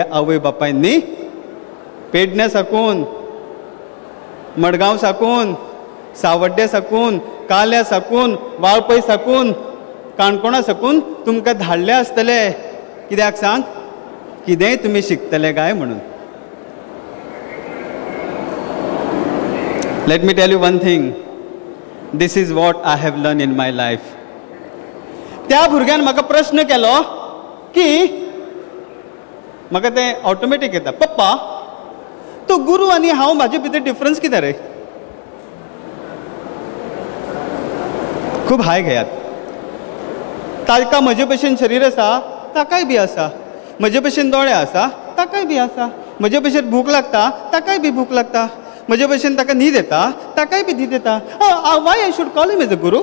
आवय बापायनी पेडणे साकून, मडगांव साकून, सावड्डे साकून, काल्या साकून, वाळपय साकून, काणकोणा साकून तुमकां धाडले आसतले. कित्याक सांग, कितेंय तुमी शिकतले काय म्हणून. Late me tell you one thing, this is what I have learn in my life. त्या भुरग्यान म्हाका प्रश्न केलो की म्हाका तें ऑटोमॅटीक येता, पप्पा तो गुरू आनी हांव म्हाजे भितर डिफरन्स कितें रे. खूब हाय घेयात. ताका म्हजे भशेन शरीर आसा, ताकाय बी आसा. म्हजे भशेन दोळे आसा, ताकाय बी आसा. म्हजे भशेन भूक लागता, ताकाय बी भूक लागता. म्हजे भशेन ताका न्हीद येता, ताकाय बी न्हीद येता. Why I should call him as a guru.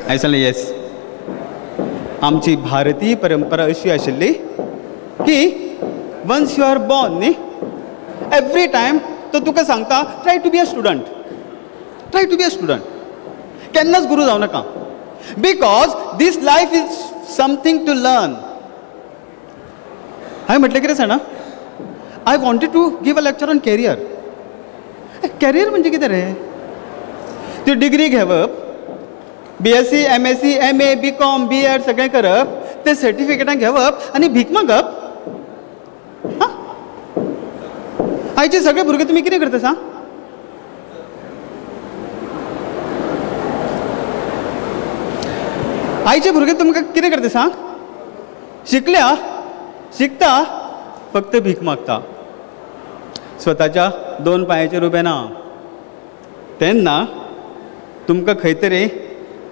हांवें सांगलें येस. आमची भारतीय परंपरा अशी आशिल्ली की वन्स यू आर बॉर्न न्ही, एवरी टायम तो तुका सांगता try to be a student, try to be a student. केन्नाच गुरू जावं नाका, because this life is something to learn. हांवें म्हटलें कितें जाणा, I wanted to give a lecture on career. Career म्हणजे कितें रे. ती डिग्री घेवप, BSc, MSc, MA, BCom, B.Ed सगळें करप, ते सर्टिफिकेटां घेवप आनी भीक मागप. आयचे सगळे भुरगे तुमी कितें करता सांग. आयचे भुरगे तुमकां कितें करता सांग. शिकल्या, शिकता, फक्त भीक मागता, स्वताच्या दोन पांयाचेर उबे ना. तेन्ना तुमकां खंय तरी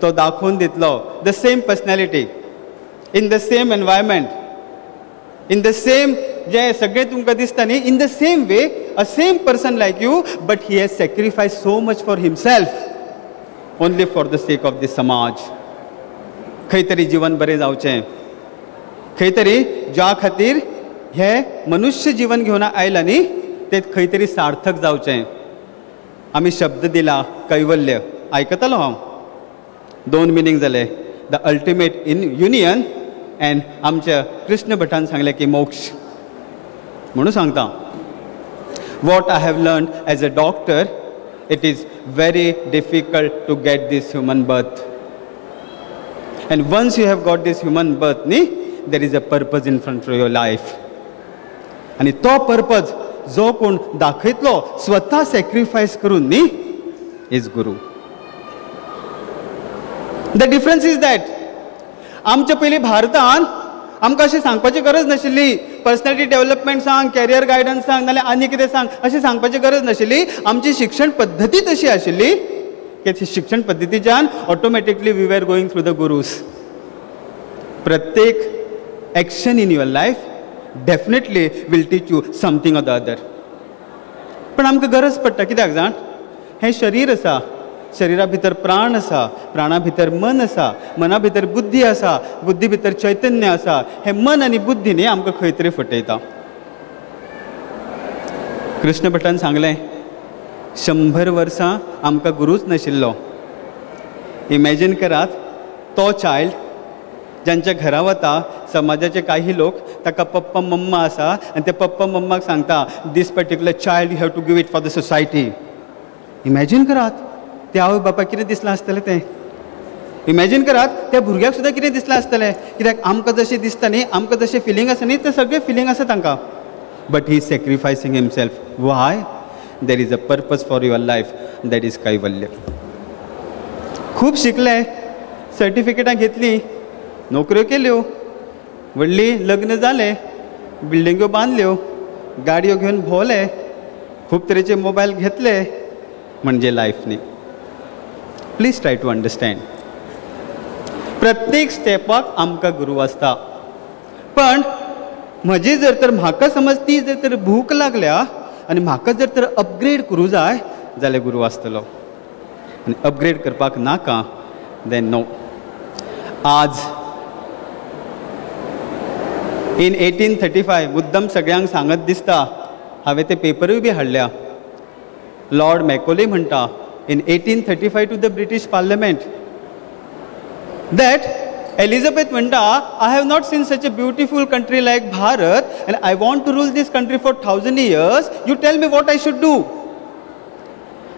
तो दाखोवन दितलो, the same personality, in the same environment, in the same जे सगळें तुमकां दिसता न्ही, in the same way a same person like you, but he has sacrifice so much for himself only for the sake of the समाज. खंय तरी जीवन बरें जावचें, खंय तरी ज्या खातीर हे मनुष्य जीवन घेवन आयला न्ही, तें खंय तरी सार्थक जावचें. आमी शब्द दिला कैवल्य, आयकतालो हांव. दोन मिनींग जाले, the ultimate in union, and आमच्या कृष्ण भटान सांगलें की मोक्ष. म्हणून सांगता, what I have learn as a doctor, it is very difficult to get this human birth. And once you have got this human birth न्ही, there is a purpose in front of your life. आनी तो purpose जो कोण दाखयतलो स्वता sacrifice करून न्ही, is Guru. The difference is that आमच्या पयलीं भारतान आमकां अशें सांगपाची गरज नाशिल्ली, पर्सनॅलिटी डेव्हलपमेंट सांग, कॅरियर गायडन्स सांग, नाल्यार आनी कितें सांग, अशें सांगपाची गरज नाशिल्ली. आमची शिक्षण पद्दतीच अशी आशिल्ली की शिक्षण पद्दतीच्यान automatically we are going through the gurus. प्रत्येक action in your life definitely will teach you something or the other. पण आमकां गरज पडटा कित्याक जाण, हें शरीर आसा, शरिरा भितर प्राण आसा, प्राणा भितर मन आसा, मना भितर बुद्धी आसा, बुद्धी भितर चैतन्य आसा. हे मन आनी बुद्धी न्ही आमकां खंय तरी फटयता. कृष्ण भटान सांगलें, 100 वर्सां आमकां गुरूच नाशिल्लो. इमॅजीन करात, तो चायल्ड ज्यांच्या घरा वता, समाजाचे काही लोक ताका पप्पा मम्मा आसा, आनी ते पप्पा मम्माक सांगता this particular child you have to give it for the society. Imagine करात, ते आवय बापाक कितें दिसलां आसतलें तें. इमॅजीन करात, त्या भुरग्याक सुद्दां कितें दिसलां आसतलें. कित्याक आमकां जशें दिसता न्ही, आमकां जशें फिलींग आसा न्ही, तें सगळें फिलींग आसा तांकां. But he is sacrificing himself. Why? There is a purpose for your life, that is kaivalya. खूब शिकले, सर्टिफिकेटां घेतलीं, नोकऱ्यो केल्यो, व्हडलीं लग्न जालें, बिल्डिंग्यो बांदल्यो, गाडयो घेवन भोंवले, खूब तरेचे मोबायल घेतले, म्हणजे लायफ न्ही. Please try to understand. प्रत्येक स्टेपाक आमकां गुरू आसता. पण म्हजी जर तर म्हाका समज ती जर तर भूक लागल्या आनी म्हाका जर तर अपग्रेड करूं जाय जाल्यार गुरू आसतलो. आनी अपग्रेड करपाक नाका, देन नो. आज इन 1835 मुद्दम सगळ्यांक सांगत दिसता, हांवें ते पेपरूय बी हाडल्या. लॉर्ड मॅकोले म्हणटा in 1835 to the British parliament that Elizabeth म्हणटा, I have not seen such a beautiful country like Bharat and I want to rule this country for 1000 years. You tell me what I should do.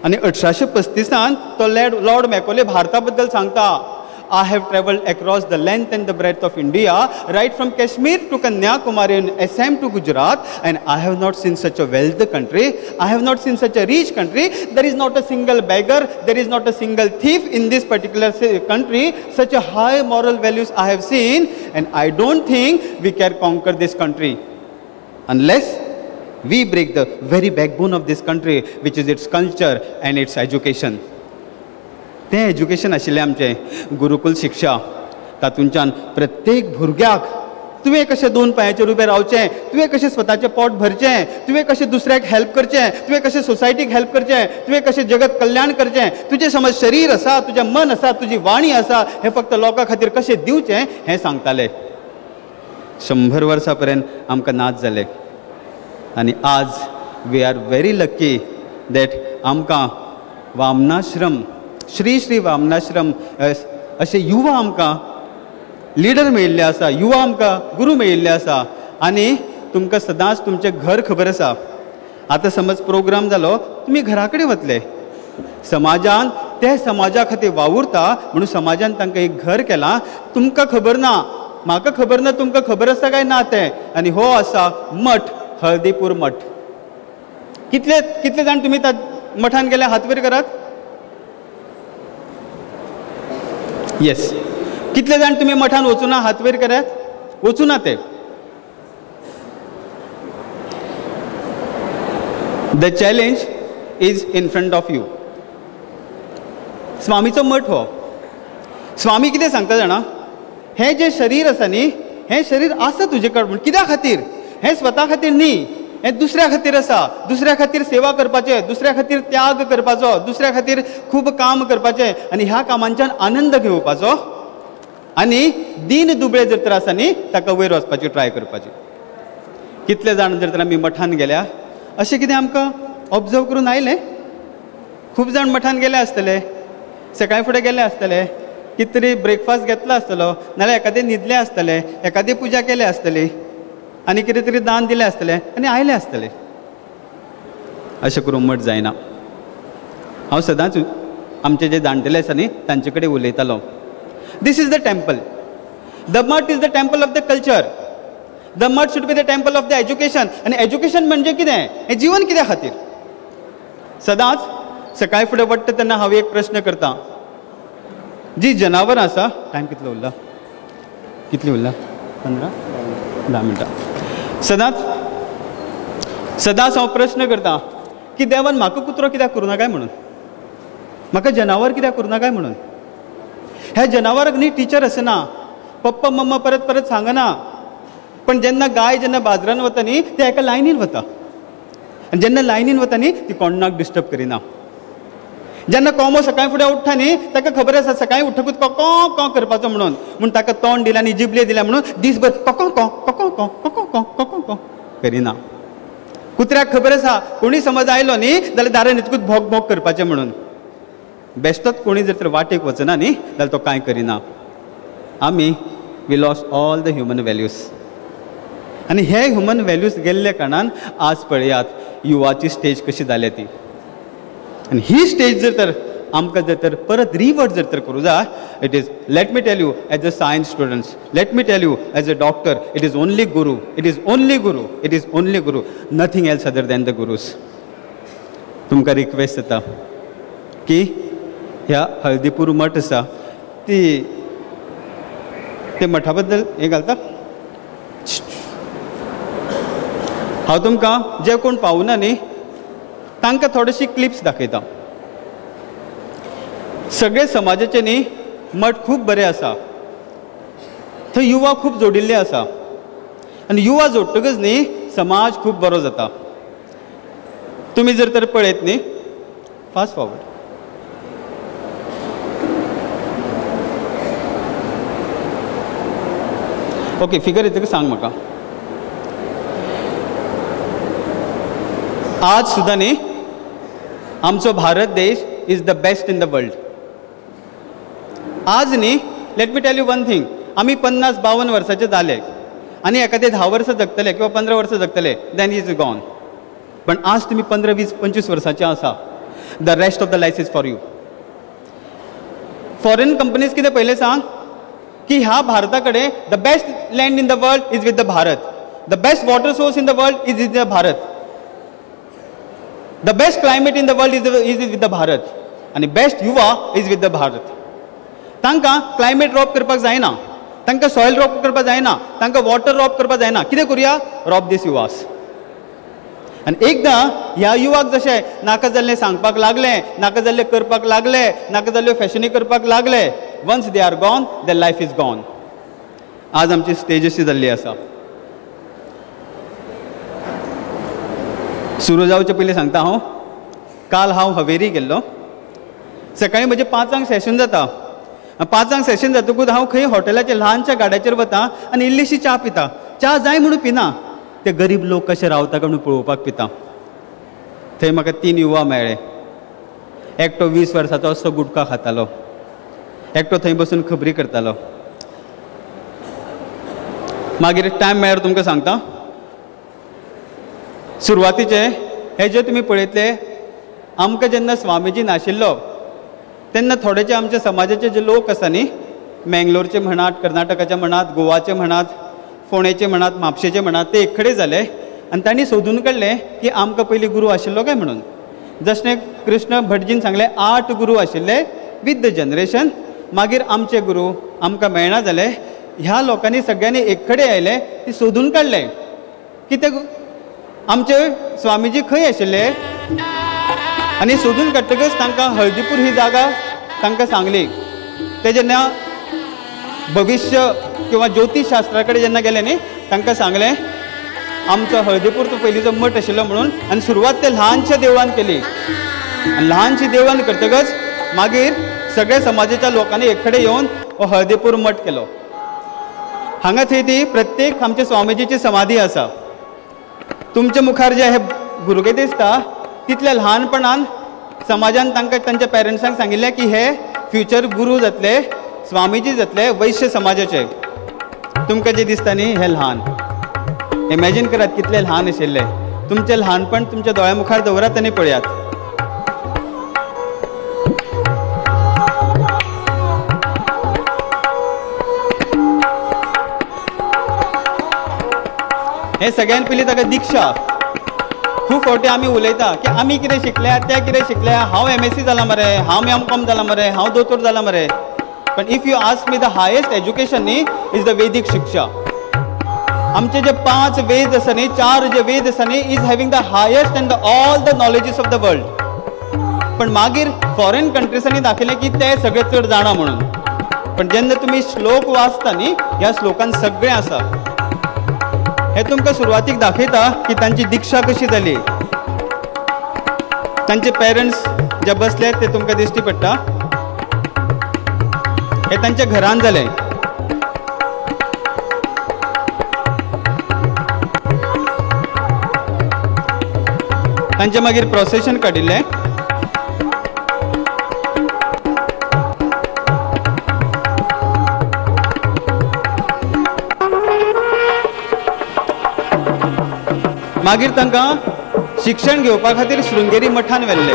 आणि 1835 तो Lord मॅकोले भारता बद्दल सांगता, I have traveled across the length and the breadth of India, right from Kashmir to Kanyakumari and Assam to Gujarat, and I have not seen such a wealthy country. I have not seen such a rich country. There is not a single beggar, there is not a single thief in this particular country. Such a high moral values I have seen, and I don't think we can conquer this country unless we break the very backbone of this country, which is its culture and its education. तें education आशिल्लें आमचें गुरुकुल शिक्षा. तातूंतल्यान प्रत्येक भुरग्याक तुवें कशें 2 पांयाचेर उबें रावचें, तुवें कशें स्वताचें पोट भरचें, तुवें कशें दुसऱ्याक हेल्प करचें, तुवें कशें सोसायटीक हेल्प करचें, तुवें कशें जगत कल्याण करचें, तुजें समज शरीर आसा, तुजें मन आसा, तुजी वाणी आसा, हें फक्त लोकां खातीर कशें दिवचें हें सांगताले. 100 वर्सां पर्यंत आमकां नाच जाले. आनी आज we are very lucky that आमकां वामनाश्रम, श्री श्री वामनाश्रम अशे युवा आमकां लिडर मेळिल्ले आसा, युवा आमकां गुरू मेळिल्ले आसा. आनी तुमकां सदांच तुमचें घर खबर आसा. आतां समज प्रोग्राम जालो, तुमी घरा कडेन वतले. समाजान ते समाजा खातीर वावुरता म्हणून समाजान तांकां एक घर केलां. तुमकां खबर ना, म्हाका खबर ना, तुमकां खबर आसा काय ना तें. आनी हो आसा मठ, हळदीपूर मठ. कितले जाण तुमी त्या मठान गेले, हात वयर करात. येस. कितले जाण तुमी मठान वचूना, हात वयर करात. वचूना ते. The challenge is in front of you. स्वामीचो मठ हो. स्वामी कितें सांगता जाणा, हें जें शरीर आसा न्ही, हें शरीर आसा तुजे कडेन. कित्या खातीर? हें स्वता खातीर न्ही, हें दुसऱ्या खातीर आसा. दुसऱ्या खातीर सेवा करपाचें, दुसऱ्या खातीर त्याग करपाचो, दुसऱ्या खातीर खूब काम करपाचें आनी ह्या कामांच्यान आनंद घेवपाचो. आनी दीन दुबळे जर तर आसा न्ही, ताका वयर वचपाची ट्राय करपाची. कितले जाण जर तर आमी मठान गेल्या, अशें कितें आमकां ऑब्जर्व करून आयलें. खूब जाण मठान गेले आसतले, सकाळी फुडें गेले आसतले, कितें तरी ब्रेकफास्ट घेतलो आसतलो, नाल्यार एकादें न्हिदले आसतले, एकादी पुजा केली आसतली, आनी कितें तरी दान दिलें आसतलें आनी आयले आसतले. अशें करून मठ जायना. हांव सदांच आमचे जे जाणटेले आसा न्ही तांचे कडेन उलयतालो. This is the temple. The math is the temple of the culture. The math should be the temple of the education. आनी एज्युकेशन म्हणजे कितें? हें जीवन कित्या खातीर? सदांच सकाळी फुडें वट्टा तेन्ना हांव एक प्रश्न करतां. जी जनावरां आसा, टायम कितलो उरला? कितली उरला? 15-10 मिनटां. सदांच हांव प्रश्न करतां की देवान म्हाका कुत्रो कित्याक करूं ना काय म्हणून, म्हाका जनावर कित्याक करूं ना काय म्हणून. ह्या जनावराक न्ही टिचर आसना, पप्पा मम्मा परत परत सांगना. पण जेन्ना गाय जेन्ना बाजारान वता न्ही, ती एका लायनीन वता. आनी जेन्ना लायनीन वता न्ही, ती कोणाक डिस्टर्ब करिना. जेन्ना कोंबो सकाळी फुडें उठ्ठा न्ही, ताका खबर आसा सकाळी उठ्ठकूच कोको को करपाचो म्हणून ताका तोंड दिलें आनी जिबले दिल्या म्हणून दीसभर कोको को कोको को कोको को कोको को करिना. कुत्र्याक खबर आसा कोणी समज आयलो न्ही जाल्यार दारान इतकूच भोग भोग करपाचें म्हणून. बेश्टोच कोणी जर तर वाटेक वचना न्ही जाल्यार तो कांय करिना. आमी we lost all the human values. आनी हे ह्युमन व्हॅल्यूज गेल्ले कारणान आज पळयात युवाची स्टेज कशी जाल्या ती. आनी ही स्टेज जर तर आमकां जर तर परत रिवर्ट जर तर करूं जाय, it is, let me tell you as a science students, let me tell you as a doctor, it is only guru, it is only guru, it is only guru, nothing else other than the gurus. तुमकां request जाता की ह्या हळदीपूर मठ आसा ते मठा बद्दल हें घालता. हांव तुमकां जे कोण पावना न्ही तांकां थोडेशी क्लिप्स दाखयता. सगळे समाजाचे न्ही मठ खूब बरे आसा. थंय युवा खूब जोडिल्ले आसा आनी युवा जोडटकच न्ही समाज खूब बरो जाता. तुमी जर तर पळयत न्ही, फास्ट फॉरवर्ड, ओके, फिगर येतकच सांग म्हाका. आज सुद्दां न्ही आमचो भारत देश is the best in the world. आज न्ही, late me tell you one thing, आमी 50-52 वर्साचे जाले आनी एखादे 10 वर्सां जगतले किंवा 15 वर्सां जगतले, देन इज गॉन. पण आज तुम्ही 15, 20, 25 वर्साचे आसा. The rest of the life is for you. Foreign companies कितें पयलें सांग की ह्या भारताकडे the best land in the world is with the Bharat, the best water source in the world is with the Bharat, the best climate in the world is with the Bharat, आनी best युवा is with the Bharat. तांकां climate रॉप करपाक जायना, तांकां soil रॉप करपाक जायना, तांकां water रॉप करपाक जायना. कितें करुया? रॉप दीस युवास. आनी एकदां ह्या युवाक जशें नाका जाल्लें सांगपाक लागले, नाका जाल्लें करपाक लागले, नाका जाल्ल्यो फॅशनी करपाक लागले, once they are gone, their life is gone. आज आमची स्टेज अशी जाल्ली आसा. सुरू जावचे पयलीं सांगता हांव, काल हांव हवेरी गेल्लो. सकाळीं म्हजें 5 सेशन जाता. 5 सेशन जातकूच हांव खंय हॉटेलाच्या ल्हानशा गाड्याचेर वता आनी इल्लीशी च्या पिता. च्या जाय म्हणून पिना, ते गरीब लोक कशे रावता काय म्हणून पळोवपाक पिता. थंय म्हाका 3 युवा मेळ्ळे. एकटो 20 वर्साचो असो गुटखा खातालो, एकटो थंय बसून खबरी करतालो. मागीर टायम मेळ्ळ्यार तुमकां सांगता. सुरवातीचे हे जे तुमी पळयतले, आमकां जेन्ना स्वामीजी नाशिल्लो तेन्ना थोडेचे आमच्या समाजाचे जे लोक आसा न्ही, मेंगलोरचे म्हणात, कर्नाटकाचे म्हणात, गोवाचे म्हणात, फोणेचे म्हणात, म्हापशेचे म्हणात, ते एक कडेन जाले आनी तांणी सोदून काडलें की आमकां पयलीं गुरू आशिल्लो काय म्हणून. जशें कृष्ण भटजीन सांगलें 8 गुरू आशिल्ले विथ द जनरेशन. मागीर आमचे गुरू आमकां मेळना जाले. ह्या लोकांनी सगळ्यांनी एक कडेन आयले, ती सोदून काडले की ते आमचे स्वामीजी खंय आशिल्ले. आनी सोदून काडटकच तांकां हळदीपूर ही जागा तांकां सांगली. ते जेन्ना भविष्य किंवा ज्योतिष शास्त्रा कडेन जेन्ना गेले न्ही, तांकां सांगलें आमचो हळदीपूर तो पयलींचो मठ आशिल्लो म्हणून. आनी सुरवात ते ल्हानशे देवळान केली. आनी ल्हानशी देवळान करतकच मागीर सगळे समाजाच्या लोकांनी एक कडेन येवन हो हळदीपूर मठ केलो. हांगा थंय ती प्रत्येक आमच्या स्वामीजीची समाधी आसा. तुमच्या मुखार जे हे भुरगे दिसता, तितल्या ल्हानपणान समाजान तांकां तांच्या पेरंट्सांक सांगिल्लें की हे फ्युचर गुरू जातले, स्वामीजी जातले वैश्य समाजाचे. तुमकां जे दिसता न्ही हे ल्हान, इमॅजीन करात कितले ल्हान आशिल्ले. तुमचें ल्हानपण तुमच्या दोळ्या मुखार दवरात आनी पळयात. हे सगळ्यान पयलीं ताका दिक्षा. खूब फावटी आमी उलयता की आमी कितें शिकल्या, ते कितें शिकल्या. हांव MSc जाला मरे, हांव M.Com जाला मरे, हांव दोतोर जाला मरे. पण if you ask me the highest education न्ही इज द वैदिक शिक्षा. आमचे जे 5 वेद आसा न्ही, 4 जे वेद आसा न्ही, is having the highest and all the knowledges of the world. पण मागीर फॉरेन कंट्रीसांनी दाखयलें की ते सगळे चड जाणा म्हणून. पण जेन्ना तुमी श्लोक वाचता न्ही, ह्या श्लोकान सगळें आसा. हे तुमकां सुरवातीक दाखयता की तांची दिक्षा कशी जाली. तांचे पेरंट्स जे बसले ते तुमकां दिश्टी पडटा. हे तांच्या घरान जालें. तांचे मागीर प्रोसेशन काडिल्लें. मागीर तांकां शिक्षण घेवपा खातीर शृंगेरी मठान व्हेल्ले.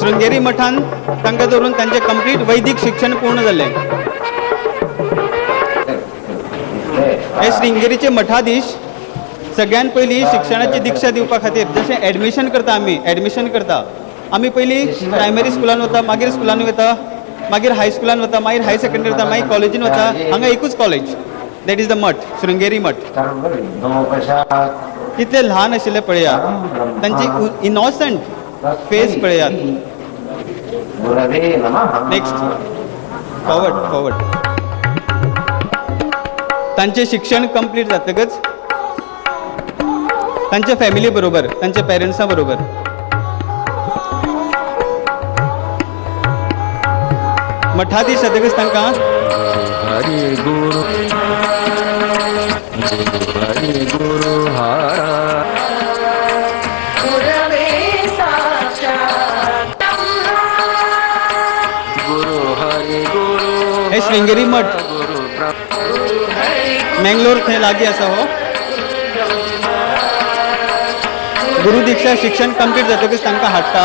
शृंगेरी मठान तांकां धरून तांचें कंप्लीट वैदीक शिक्षण पूर्ण जालें. हे शृंगेरीचे मठाधीश सगळ्यान पयलीं शिक्षणाची दिक्षा दिवपा खातीर जशें एडमिशन करता आमी पयलीं प्रायमरी स्कुलान वता, मागीर स्कुलान वता, मागीर हायस्कुलान वता, मागीर हाय सेकंडरी वता, मागीर कॉलेजीन वता. हांगा एकूच कॉलेज, दॅट इज द मठ, शृंगेरी मठ. कितले ल्हान आशिल्ले पळयात. तांची इनोसंट फेस पळयात. Next forward. तांचे शिक्षण कंप्लीट जातकच तांच्या फॅमिली बरोबर, तांच्या पेरंट्सां बरोबर मठाधीश जातकच तांकां हरी गुरु गुरु हरि गुरु श्रृंगेरी मठ मंगलोर थंय लागीं आसा हो. गुरु दीक्षा शिक्षण कंप्लीट जातकीच तांकां हाडटा.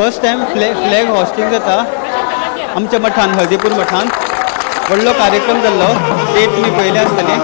फर्स्ट टाइम फ्लॅग हॉस्टिंग जाता आमच्या मठान हळदीपूर मठान. व्हडलो कार्यक्रम जाल्लो. डेट तुमी पयले आसतली.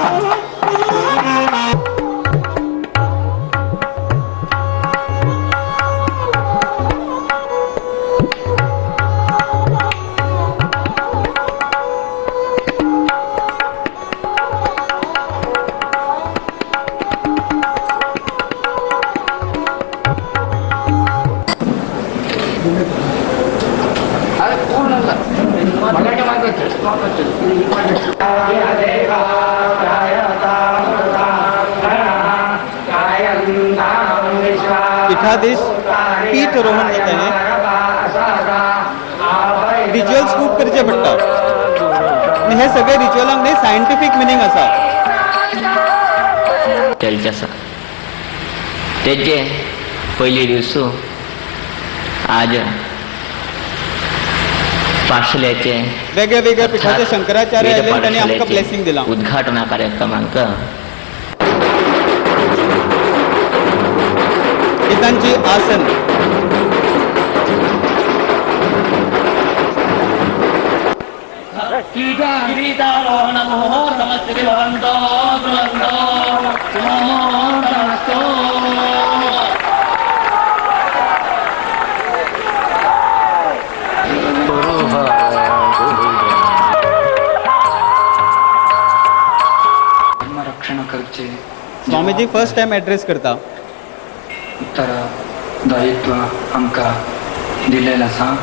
पीठाधीश पीठरोहण जाता है. रिच्युअल्स खूब करचे पडटात. हे सगळे रिच्युअलांक न्ही सायंटिफीक मिनींग आसा. तेलचे आसा तेजे पयले दिवस आज पाशल्याचे वेगळ्या वेगळ्या पिठाचे शंकराचार्य आयले तांणी आमकां ब्लेसिंग दिला. उद्घाटना कार्यक्रमांक तांची आसन रक्षण करचे. स्वामीजी फर्स्ट टाइम एड्रेस करता. उत्तरदायित्व आमका दिलेला आसा.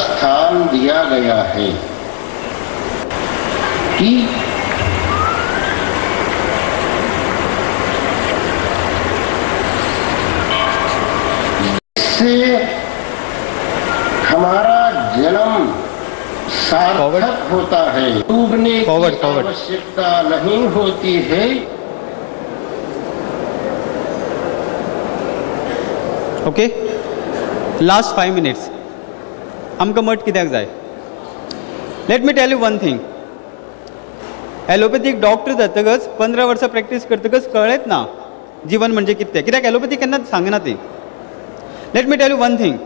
स्थान दिया गया है कि इससे हमारा जन्म सार्थक होता है. डूबने की आवश्यकता नहीं होती है. ओके. लास्ट 5 minutes आमकां मठ कित्याक जाय. Let me tell you one thing. Allopathic doctor जातकच 15 वर्सां प्रॅक्टीस करतकच कळ्ळेंच ना जीवन म्हणजे कितें. कित्याक ॲलोपॅथी केन्नाच सांगना ती. Let me tell you one thing.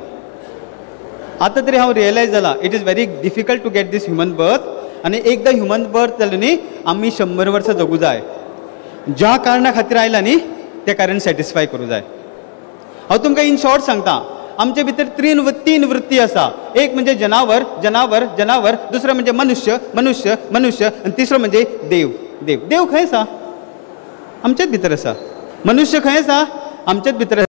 आतां तरी हांव रियलायज जाला it is very difficult to get this human birth. आनी एकदां ह्युमन बर्थ जालें न्ही आमी 100 वर्सां जगूं जाय. ज्या कारणां खातीर आयला न्ही तें कारण सॅटिस्फाय करूं जाय. हांव तुमकां इन शॉर्ट सांगता. आमचे भितर 3 वृत्ती आसा. एक म्हणजे जनावर जनावर जनावर. दुसरं म्हणजे मनुष्य मनुष्य मनुष्य. आणि तिसरं म्हणजे देव देव. देव खंय आसा? आमचेच भितर आसा. मनुष्य खंय आसा? आमचेच भितर.